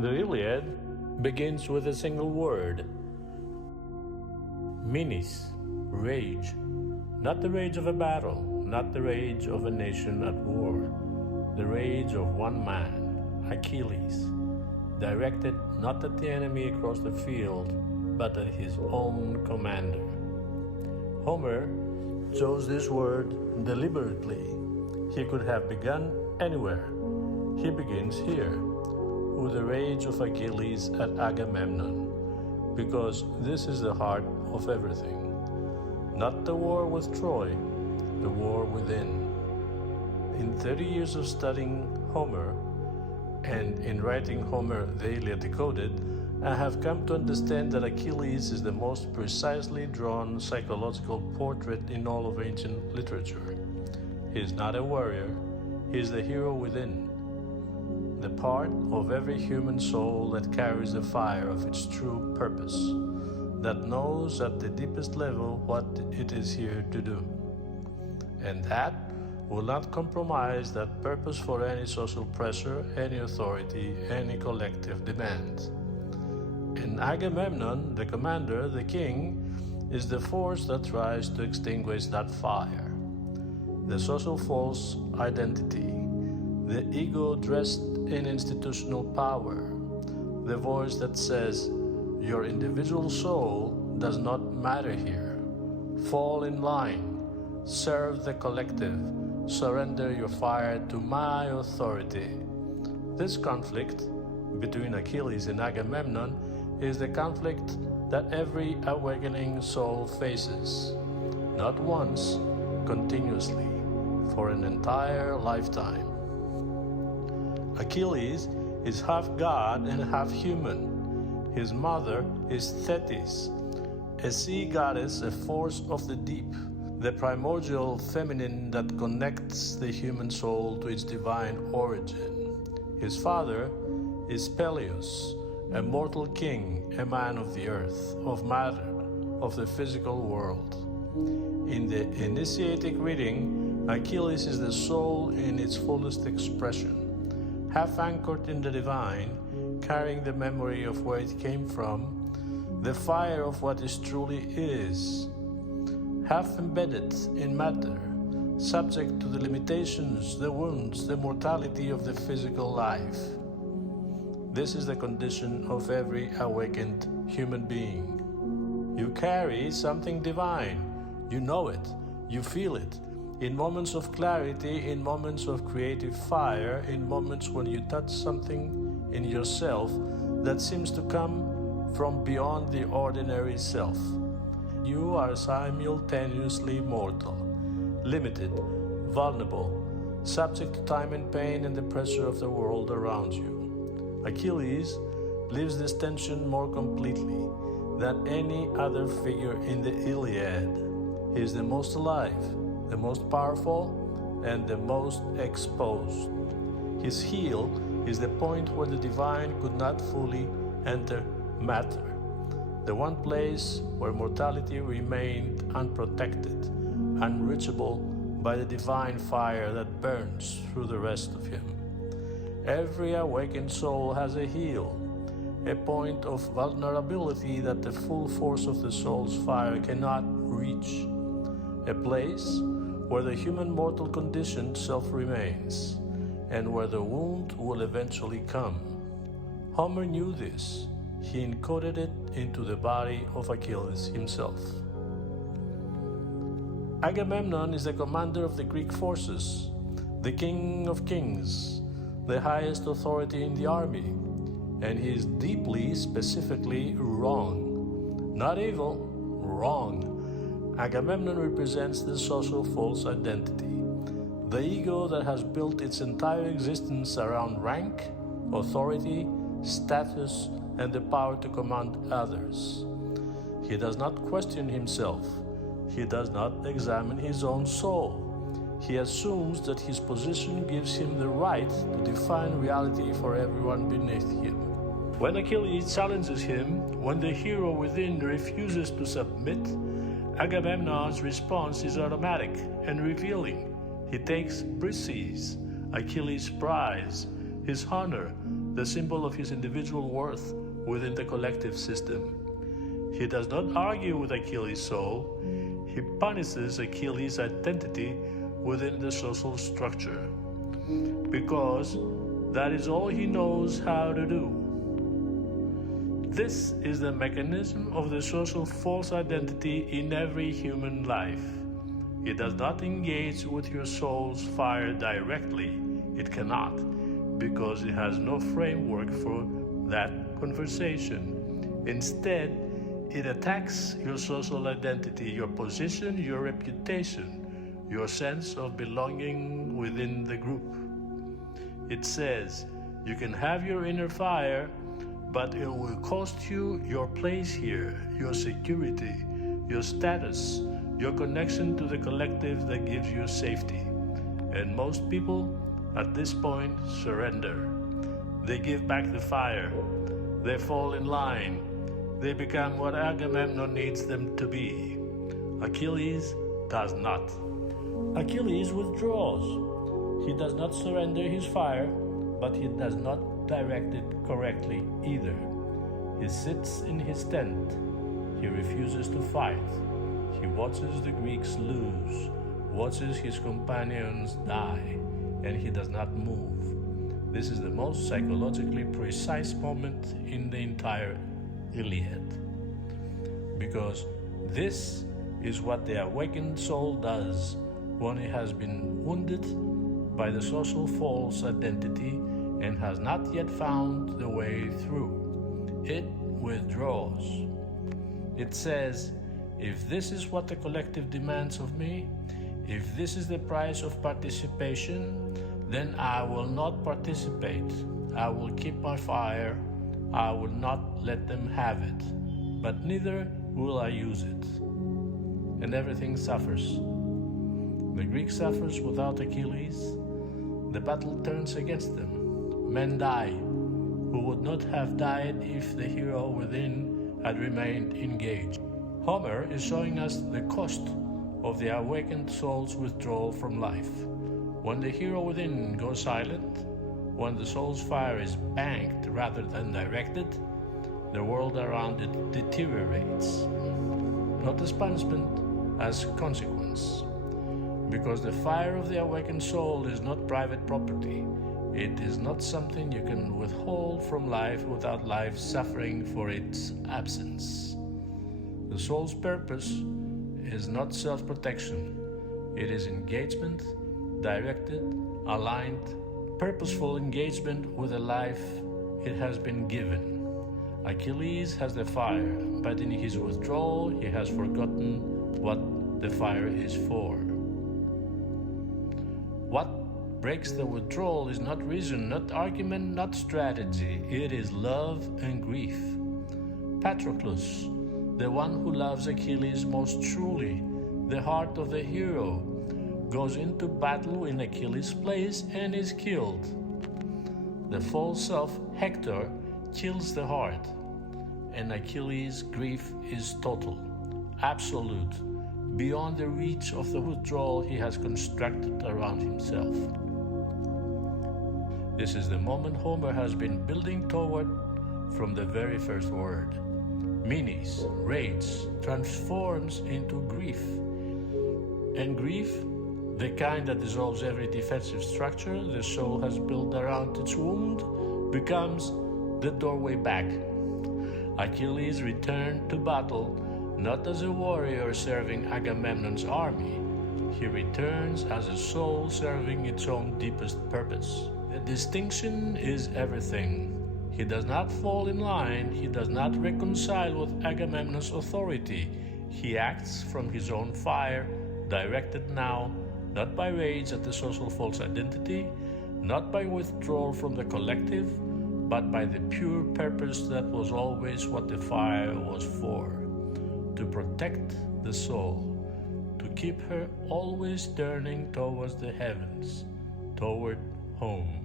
The Iliad begins with a single word: Menis, rage. Not the rage of a battle, not the rage of a nation at war, the rage of one man, Achilles, directed not at the enemy across the field, but at his own commander. Homer chose this word deliberately. He could have begun anywhere. He begins here, with the rage of Achilles at Agamemnon, because this is the heart of everything. Not the war with Troy, the war within. In 30 years of studying Homer, and in writing Homer, the Iliad Decoded, I have come to understand that Achilles is the most precisely drawn psychological portrait in all of ancient literature. He is not a warrior, he is the hero within, the part of every human soul that carries the fire of its true purpose, that knows at the deepest level what it is here to do, and that will not compromise that purpose for any social pressure, any authority, any collective demand. And Agamemnon, the commander, the king, is the force that tries to extinguish that fire. The social false identity, the ego dressed in institutional power, the voice that says, your individual soul does not matter here. Fall in line, serve the collective, surrender your fire to my authority. This conflict between Achilles and Agamemnon is the conflict that every awakening soul faces, not once, continuously, for an entire lifetime. Achilles is half god and half human. His mother is Thetis, a sea goddess, a force of the deep, the primordial feminine that connects the human soul to its divine origin. His father is Peleus, a mortal king, a man of the earth, of matter, of the physical world. In the initiatic reading, Achilles is the soul in its fullest expression, half anchored in the divine, carrying the memory of where it came from, the fire of what is truly is, half embedded in matter, subject to the limitations, the wounds, the mortality of the physical life. This is the condition of every awakened human being. You carry something divine. You know it. You feel it. In moments of clarity, in moments of creative fire, in moments when you touch something in yourself that seems to come from beyond the ordinary self. You are simultaneously mortal, limited, vulnerable, subject to time and pain and the pressure of the world around you. Achilles lives this tension more completely than any other figure in the Iliad. He is the most alive, the most powerful, and the most exposed. His heel is the point where the divine could not fully enter matter, the one place where mortality remained unprotected, unreachable by the divine fire that burns through the rest of him. Every awakened soul has a heel, a point of vulnerability that the full force of the soul's fire cannot reach, a place where the human mortal condition self-remains, and where the wound will eventually come. Homer knew this. He encoded it into the body of Achilles himself. Agamemnon is the commander of the Greek forces, the king of kings, the highest authority in the army, and he is deeply, specifically wrong. Not evil, wrong. Agamemnon represents the social false identity, the ego that has built its entire existence around rank, authority, status, and the power to command others. He does not question himself. He does not examine his own soul. He assumes that his position gives him the right to define reality for everyone beneath him. When Achilles challenges him, when the hero within refuses to submit, Agamemnon's response is automatic and revealing. He takes Briseis, Achilles' prize, his honor, the symbol of his individual worth within the collective system. He does not argue with Achilles' soul, he punishes Achilles' identity within the social structure, because that is all he knows how to do. This is the mechanism of the social false identity in every human life. It does not engage with your soul's fire directly. It cannot, because it has no framework for that conversation. Instead, it attacks your social identity, your position, your reputation, your sense of belonging within the group. It says, you can have your inner fire, but it will cost you your place here, your security, your status, your connection to the collective that gives you safety. And most people at this point surrender. They give back the fire. They fall in line. They become what Agamemnon needs them to be. Achilles does not. Achilles withdraws. He does not surrender his fire, but he does not direct it correctly either. He sits in his tent. He refuses to fight. He watches the Greeks lose, watches his companions die, and he does not move. This is the most psychologically precise moment in the entire Iliad, because this is what the awakened soul does when it has been wounded by the social false identity and has not yet found the way through. It withdraws. It says, if this is what the collective demands of me, if this is the price of participation, then I will not participate. I will keep my fire. I will not let them have it, but neither will I use it. And everything suffers. The Greek suffers without Achilles. The battle turns against them. Men die, who would not have died if the hero within had remained engaged. Homer is showing us the cost of the awakened soul's withdrawal from life. When the hero within goes silent, when the soul's fire is banked rather than directed, the world around it deteriorates, not as punishment, as consequence. Because the fire of the awakened soul is not private property. It is not something you can withhold from life without life suffering for its absence. The soul's purpose is not self-protection. It is engagement, directed, aligned, purposeful engagement with the life it has been given. Achilles has the fire, but in his withdrawal he has forgotten what the fire is for. What breaks the withdrawal is not reason, not argument, not strategy. It is love and grief. Patroclus, the one who loves Achilles most truly, the heart of the hero, goes into battle in Achilles' place and is killed. The false self, Hector, kills the heart, and Achilles' grief is total, absolute, beyond the reach of the withdrawal he has constructed around himself. This is the moment Homer has been building toward from the very first word. Menis, rage, transforms into grief. And grief, the kind that dissolves every defensive structure the soul has built around its wound, becomes the doorway back. Achilles returned to battle not as a warrior serving Agamemnon's army. He returns as a soul serving its own deepest purpose. The distinction is everything. He does not fall in line. He does not reconcile with Agamemnon's authority. He acts from his own fire, directed now, not by rage at the social false identity, not by withdrawal from the collective, but by the pure purpose that was always what the fire was for, to protect the soul, to keep her always turning towards the heavens, toward home.